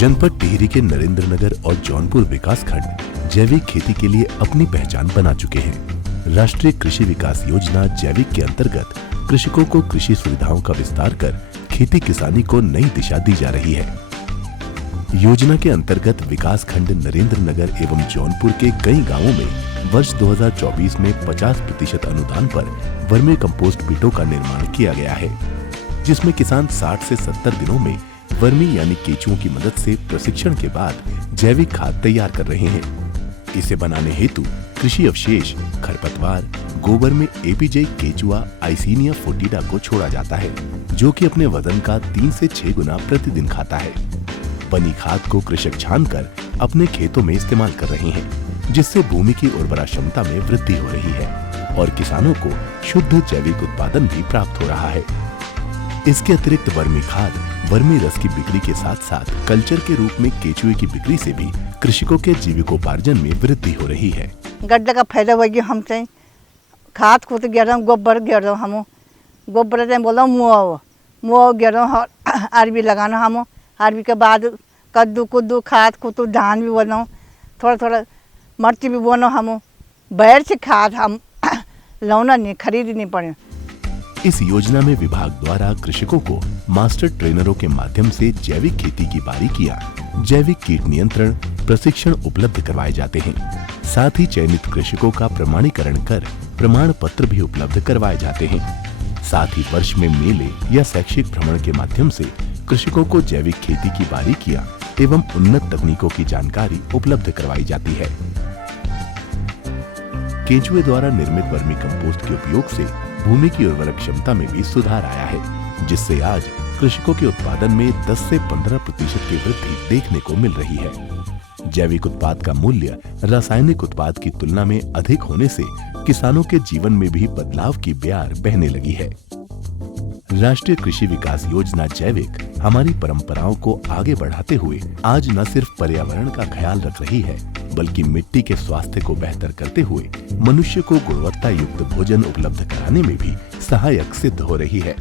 जनपद टिहरी के नरेंद्रनगर और जौनपुर विकास खंड जैविक खेती के लिए अपनी पहचान बना चुके हैं। राष्ट्रीय कृषि विकास योजना जैविक के अंतर्गत कृषकों को कृषि सुविधाओं का विस्तार कर खेती किसानी को नई दिशा दी जा रही है। योजना के अंतर्गत विकास खंड नरेंद्रनगर एवं जौनपुर के कई गांवों में वर्ष 2024 में 50% अनुदान पर वर्मी कंपोस्ट पिटों का निर्माण किया गया है, जिसमें किसान 60 से 70 दिनों में वर्मी यानी केचुओं की मदद से प्रशिक्षण के बाद जैविक खाद तैयार कर रहे हैं। इसे बनाने हेतु कृषि अवशेष, खरपतवार, गोबर में एपीजे केचुआ आइसिनिया फोर्टिडा को छोड़ा जाता है, जो कि अपने वजन का 3 से 6 गुना प्रतिदिन खाता है। बनी खाद को कृषक छानकर अपने खेतों में इस्तेमाल कर रहे हैं, जिससे भूमि की उर्वरा क्षमता में वृद्धि हो रही है और किसानों को शुद्ध जैविक उत्पादन भी प्राप्त हो रहा है। इसके अतिरिक्त वर्मी खाद, वर्मी रस की बिक्री के साथ साथ कल्चर के रूप में केचुए की बिक्री से भी कृषकों के जीविकोपार्जन में वृद्धि हो रही है। गड्ढे का फायदा हो गया हमसे, खाद खुद गिर गोबर गिर हम गोबर से बोलो मुँह गिर अरबी लगाना हम अरबी के बाद कद्दू खाद खुद धान भी बोलो, थोड़ा थोड़ा मिर्ची भी बोनो हम बैर से खाद हम लौना नहीं खरीद नहीं पड़े। इस योजना में विभाग द्वारा कृषकों को मास्टर ट्रेनरों के माध्यम से जैविक खेती की बारीकियां, जैविक कीट नियंत्रण प्रशिक्षण उपलब्ध करवाए जाते हैं। साथ ही चयनित कृषकों का प्रमाणीकरण कर प्रमाण पत्र भी उपलब्ध करवाए जाते हैं। साथ ही वर्ष में मेले या शैक्षिक भ्रमण के माध्यम से कृषकों को जैविक खेती की बारीकियां एवं उन्नत तकनीकों की जानकारी उपलब्ध करवाई जाती है। केंचुए द्वारा निर्मित वर्मी कंपोस्ट के उपयोग से भूमि की उर्वरक क्षमता में भी सुधार आया है, जिससे आज कृषकों के उत्पादन में 10 से 15% की वृद्धि देखने को मिल रही है। जैविक उत्पाद का मूल्य रासायनिक उत्पाद की तुलना में अधिक होने से किसानों के जीवन में भी बदलाव की ब्यार बहने लगी है। राष्ट्रीय कृषि विकास योजना जैविक हमारी परंपराओं को आगे बढ़ाते हुए आज न सिर्फ पर्यावरण का ख्याल रख रही है, बल्कि मिट्टी के स्वास्थ्य को बेहतर करते हुए मनुष्य को गुणवत्ता युक्त भोजन उपलब्ध कराने में भी सहायक सिद्ध हो रही है।